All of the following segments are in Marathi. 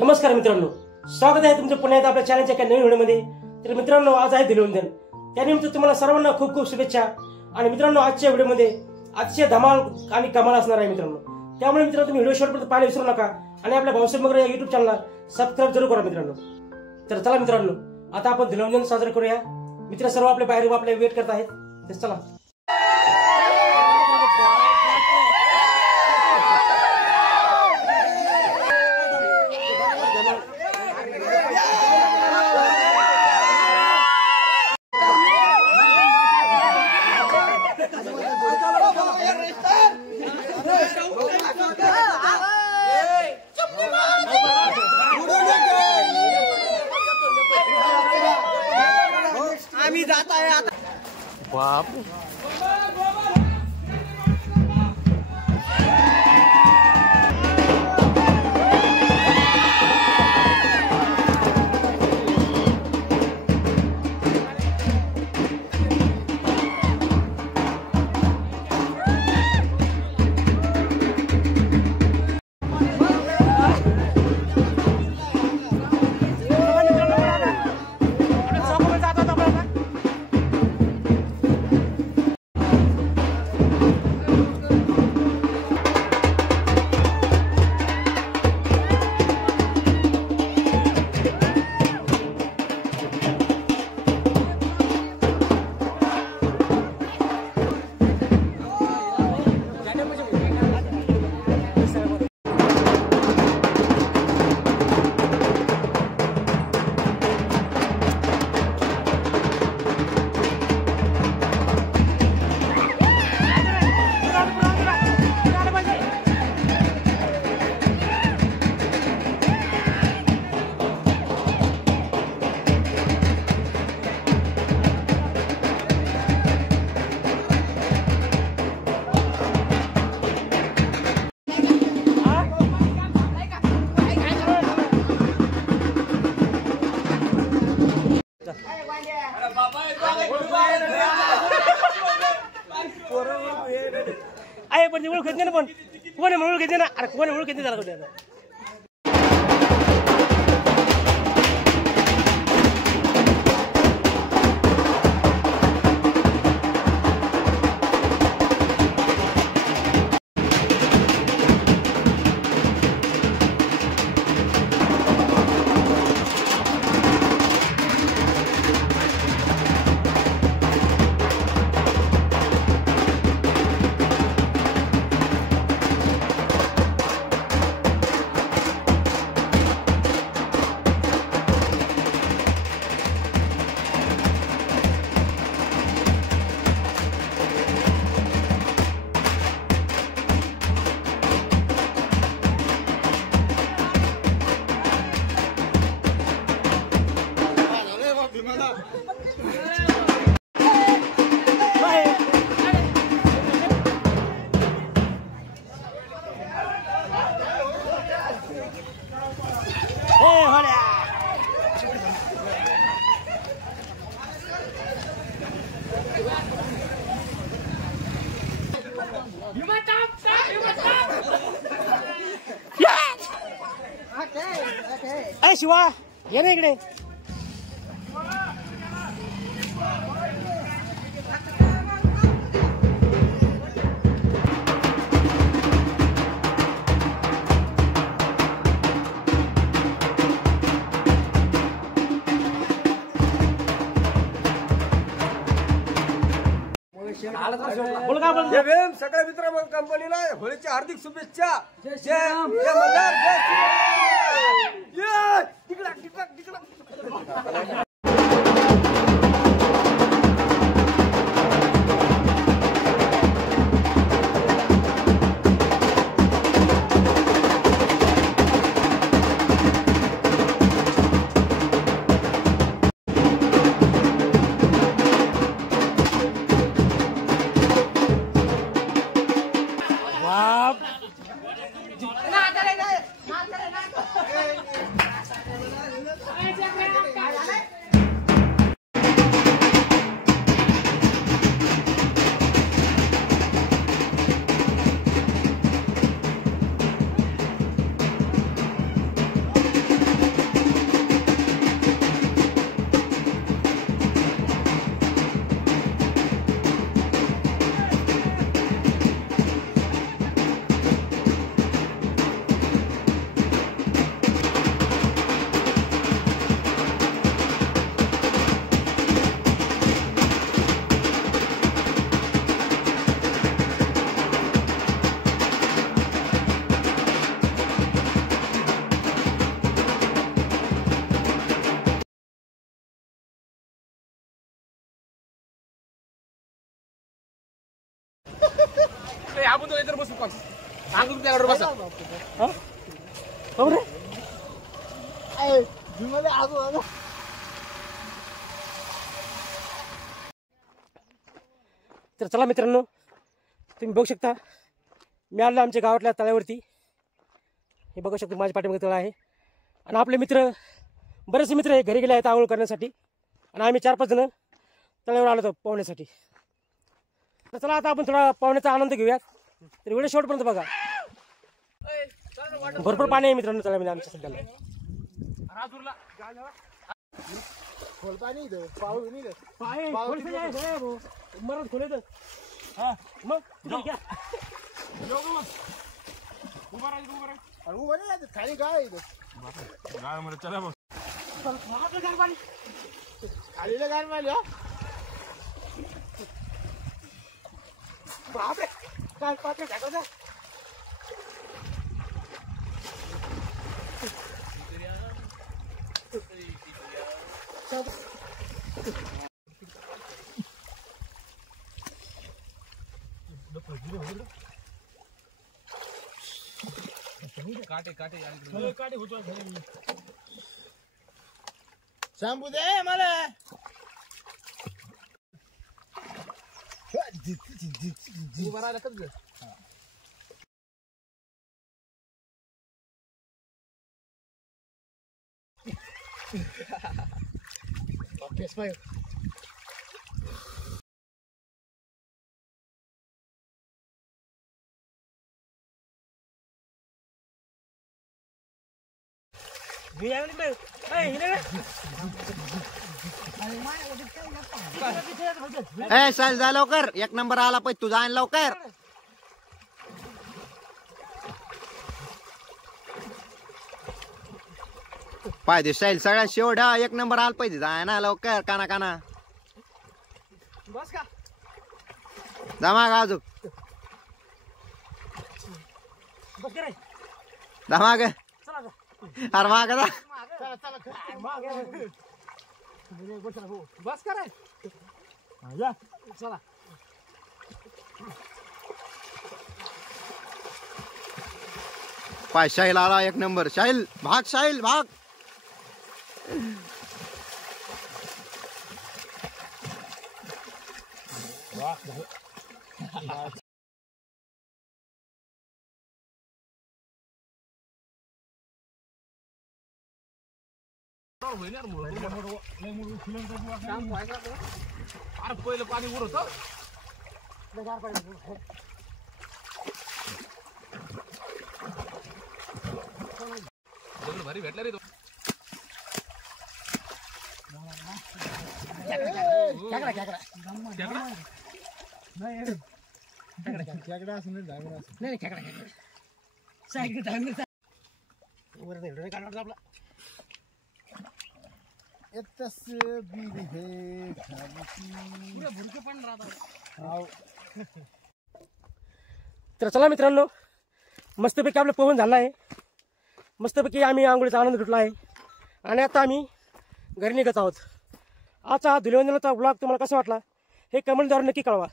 नमस्कार मित्रांनो, स्वागत आहे तुमचं पुन्हा एकदा आपल्या चॅनलच्या एका नवीन व्हिडिओमध्ये. तर मित्रांनो, आज आहे धुलिवंदन. त्यानिमित्त तुम्हाला सर्वांना खूप खूप शुभेच्छा. आणि मित्रांनो, आजच्या व्हिडिओमध्ये अतिशय धमाल आणि कमाल असणार आहे मित्रांनो. त्यामुळे मित्रांनो, तुम्ही व्हिडिओ शेवटपर्यंत पाहायला विसरू नका आणि आपल्या भाऊसाहेब मगर या युट्यूब चॅनलला सबस्क्राईब जरूर करा मित्रांनो. तर चला मित्रांनो, आता आपण धुलिवंदन साजरे करूया. मित्र सर्व आपल्या बाहेर आपल्या वेट करत आहेत. तर चला. आम्ही जात आहे आता. बाप आहे पण ओळख घेत ना. पण कोण ओळख घेते ना. अरे कोण ओळख घेते त्याला कुठे अरे शिवा ये ना इकडे. सगळ्या मित्र कंपनीला होळीच्या हार्दिक शुभेच्छा. जय मल्हार, जय तिकडा. आपण तो इतर बसू पण सांगू त्या गाडीवर बसा हा हो रे तर चला मित्रांनो, तुम्ही बघू शकता मी आलो आमच्या गावातल्या तळ्यावरती. हे बघू शकता माझ्या पाठीमागे तळ आहे. आणि आपले मित्र बरेचसे मित्र हे घरी गेले आहेत आंघोळ करण्यासाठी. आणि आम्ही 4-5 जण तळ्यावर आलो होतो पोहण्यासाठी. तर चला आता आपण थोडा पोहण्याचा आनंद घेऊयात. तर व्हिडिओ शेवटपर्यंत बघा. भरपूर पाणी आहे मित्रांनो तळ्यामध्ये आमच्या सध्याला. मरण खोले तर हा मग घ्या खाली काय खालीला गाड मारली बापरे काय पात्र टाकायचं काटे काटे काटे होतो शॅम्पू दे मला उभा राहिला कधी साल जा लवकर, 1 नंबर आला पाहिजे तुझा आणि लवकर. पाहिजे साईल सगळ्यात शेवट 1 नंबर आला पाहिजे. जाय ना लवकर काना काना बस का जमाग अजून बस करे जमाग चला अरे माग जा बस करे या चला पाय शाहील आला 1 नंबर. शाहील भाग, शाहील भाग. अरे पहिलं पाणी उरत भारी भेटला रे तो तर चला मित्रांनो, मस्तपैकी आपलं पोहून झालं आहे. मस्तपैकी आम्ही आंघोळीचा आनंद लुटला आहे. आणि आता आम्ही घरी निघत आहोत. आजचा हा धुलिवंदनाचा ब्लॉग तुम्हाला कसा वाटला हे कमेंटद्वारे नक्की कळवा.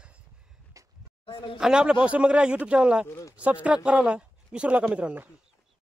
आणि आपल्या भाऊसाहेब मगर या यूट्यूब चॅनलला सबस्क्राईब करायला विसरू नका मित्रांनो.